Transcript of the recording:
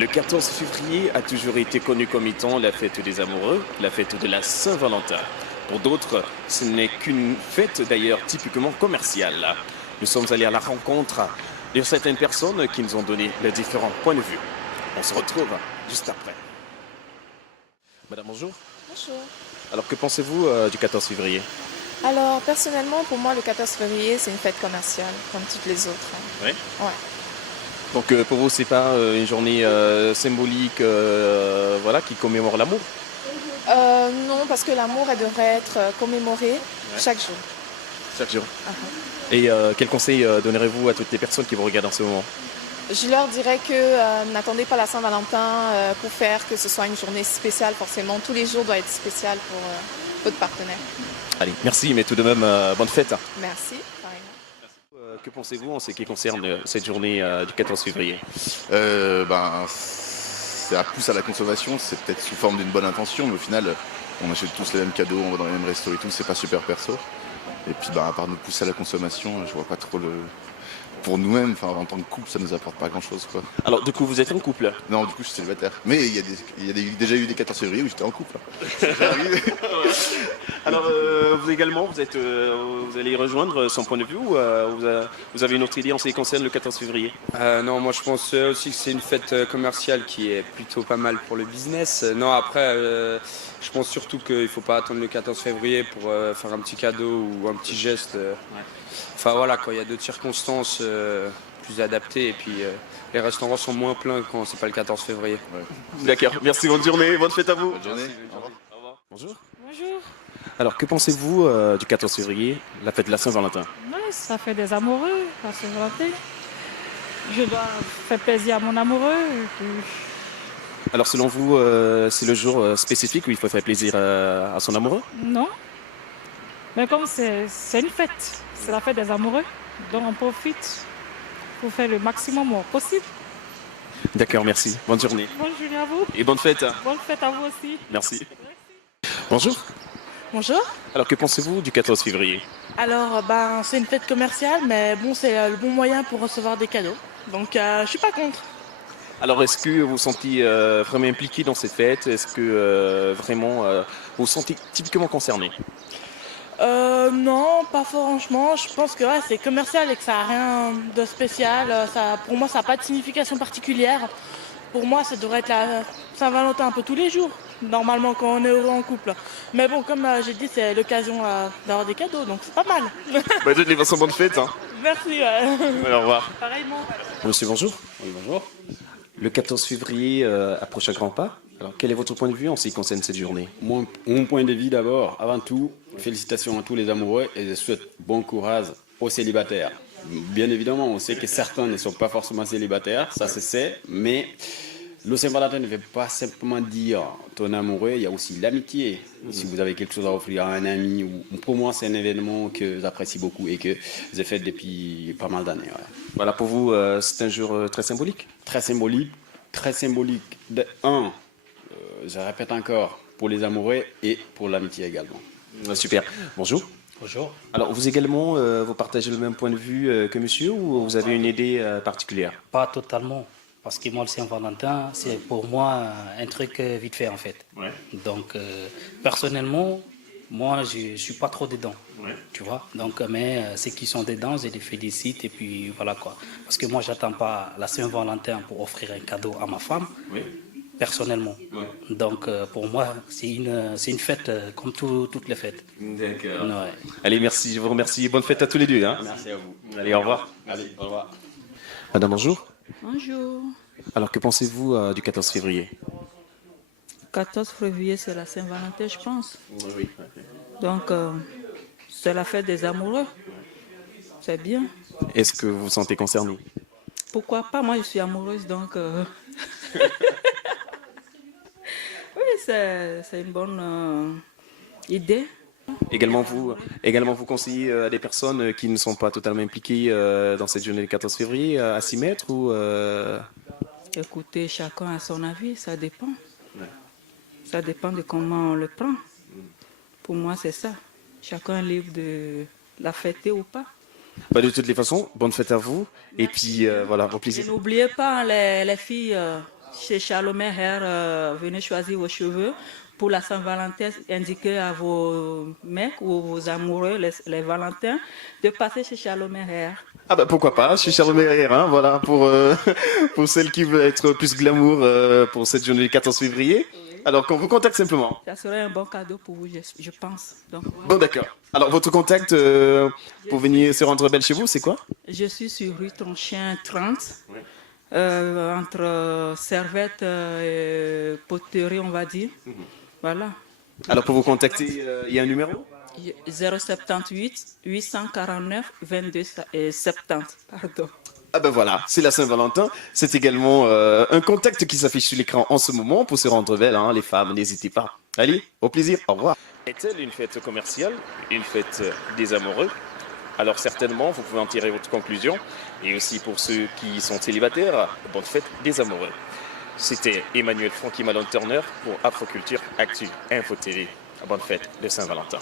Le 14 février a toujours été connu comme étant la fête des amoureux, la fête de la Saint-Valentin. Pour d'autres, ce n'est qu'une fête d'ailleurs typiquement commerciale. Nous sommes allés à la rencontre de certaines personnes qui nous ont donné leurs différents points de vue. On se retrouve juste après. Madame, bonjour. Bonjour. Alors, que pensez-vous du 14 février? Alors, personnellement, pour moi, le 14 février, c'est une fête commerciale, comme toutes les autres. Oui. Ouais. Donc, pour vous, c'est pas une journée symbolique voilà, qui commémore l'amour? Non, parce que l'amour, elle devrait être commémoré chaque jour. Chaque jour. Uh-huh. Et quel conseil donnerez-vous à toutes les personnes qui vous regardent en ce moment? Je leur dirais que n'attendez pas la Saint-Valentin pour faire que ce soit une journée spéciale, forcément. Tous les jours doivent être spéciaux pour votre partenaire. Allez, merci, mais tout de même, bonne fête. Merci. Pareillement. Que pensez-vous en ce qui concerne cette journée du 14 février? C'est à plus à la consommation, c'est peut-être sous forme d'une bonne intention, mais au final, on achète tous les mêmes cadeaux, on va dans les mêmes restos et tout, c'est pas super perso. Et puis, à part nous pousser à la consommation, je vois pas trop le. Pour nous-mêmes, en tant que couple, ça nous apporte pas grand-chose, quoi. Alors, du coup, vous êtes en couple? Non, du coup, je suis célibataire. Mais il y a déjà eu des 14 février où j'étais en couple. C'est déjà arrivé. Alors, vous également, vous allez rejoindre son point de vue ou vous avez une autre idée en ce qui concerne le 14 février? Non, moi je pense aussi que c'est une fête commerciale qui est plutôt pas mal pour le business. Non, après, je pense surtout qu'il ne faut pas attendre le 14 février pour faire un petit cadeau ou un petit geste. Enfin voilà, quand il y a d'autres circonstances plus adaptées et puis les restaurants sont moins pleins quand c'est pas le 14 février. Ouais. D'accord, merci, bonne journée, bonne fête à vous. Bonne journée. Merci, bonne Au revoir. Au revoir. Bonjour. Bonjour. Alors, que pensez-vous du 14 février, la fête de la Saint-Valentin? Oui, ça fait des amoureux, la Saint-Valentin. Je dois faire plaisir à mon amoureux. Et puis, Alors, selon vous, c'est le jour spécifique où il faut faire plaisir à son amoureux? non. Mais comme c'est une fête, c'est la fête des amoureux, donc on profite pour faire le maximum possible. D'accord, merci. Bonne journée. Bonne journée à vous. Et bonne fête. Bonne fête à vous aussi. Merci. Bonjour. Bonjour. Alors, que pensez-vous du 14 février? Alors, c'est une fête commerciale, mais bon, c'est le bon moyen pour recevoir des cadeaux. Donc, je suis pas contre. Alors, est-ce que vous vous sentez vraiment impliqué dans cette fête? Est-ce que vraiment vous vous sentez typiquement concerné? Non, pas franchement. Je pense que ouais, c'est commercial et que ça n'a rien de spécial. Pour moi, ça n'a pas de signification particulière. Pour moi, ça devrait être la Saint-Valentin un peu tous les jours, normalement quand on est heureux en couple. Mais bon, comme j'ai dit, c'est l'occasion d'avoir des cadeaux, donc c'est pas mal. Bah, de toute façon, bonne fête. Hein. Merci. Ouais. Ouais, au revoir. Pareillement. Monsieur, bonjour. Oui, bonjour. Le 14 février approche à grands pas. Alors, quel est votre point de vue en ce qui concerne cette journée? Mon point de vue d'abord, avant tout, félicitations à tous les amoureux et je souhaite bon courage aux célibataires. Bien évidemment, on sait que certains ne sont pas forcément célibataires, ça se sait, mais le Saint-Valentin ne veut pas simplement dire ton amoureux, il y a aussi l'amitié. Si vous avez quelque chose à offrir à un ami, ou pour moi c'est un événement que j'apprécie beaucoup et que j'ai fait depuis pas mal d'années. Ouais. Voilà, pour vous, c'est un jour très symbolique? Très symbolique de je répète encore, pour les amoureux et pour l'amitié également. Super. Bonjour. Bonjour. Alors, vous également, vous partagez le même point de vue que monsieur ou vous avez une idée particulière? Pas totalement, parce que moi, le Saint-Valentin, c'est pour moi un truc vite fait en fait. Ouais. Donc, personnellement, moi, je ne suis pas trop dedans, Ouais. tu vois. Donc, mais ceux qui sont dedans, je les félicite et puis voilà quoi. Parce que moi, j'attends pas la Saint-Valentin pour offrir un cadeau à ma femme. Oui. Personnellement. Ouais. Donc pour moi, c'est une fête comme toutes les fêtes. D'accord. Ouais. Allez, merci, je vous remercie. Bonne fête à tous les deux. Hein. Merci à vous. Allez, au revoir. Allez, au revoir. Madame, bonjour. Bonjour. Alors, que pensez-vous du 14 février? 14 février, c'est la Saint-Valentin, je pense. Oui. Donc, c'est la fête des amoureux. C'est bien. Est-ce que vous vous sentez concerné? Pourquoi pas? Moi, je suis amoureuse, donc... Oui, c'est une bonne idée. Également, vous conseillez à des personnes qui ne sont pas totalement impliquées dans cette journée du 14 février à s'y mettre ou Écoutez, chacun a son avis, ça dépend. Ouais. Ça dépend de comment on le prend. Pour moi, c'est ça. Chacun est libre de la fêter ou pas. Bah, de toutes les façons, bonne fête à vous. Et puis, voilà, au Et plaisir. n'oubliez pas, hein, les filles, chez Charlemagne Hair, venez choisir vos cheveux. Pour la Saint-Valentin, indiquez à vos mecs ou vos amoureux, les Valentins, de passer chez Charlemagne Hair. Ah bah pourquoi pas, chez Charlemagne Herrera, hein, voilà, pour celles qui veulent être plus glamour pour cette journée du 14 février. Alors qu'on vous contacte simplement. Ça serait un bon cadeau pour vous, je pense. Donc, Bon d'accord. Alors votre contact pour venir se rendre belle chez vous, c'est quoi? je suis sur rue Tronchin 30, entre Servette et Poterie, on va dire. Voilà. Alors pour vous contacter, il y a un numéro? 078 849 22 70. Pardon. Ah ben voilà, c'est la Saint-Valentin. C'est également un contact qui s'affiche sur l'écran en ce moment pour se rendre belle, hein, les femmes, n'hésitez pas. Allez, au plaisir, au revoir. Est-elle une fête commerciale, une fête des amoureux? Alors certainement, vous pouvez en tirer votre conclusion. Et aussi pour ceux qui sont célibataires, bonne fête des amoureux. C'était Emmanuel Francky Malone Turner pour Afroculture Actu Info TV. Bonne fête de Saint-Valentin.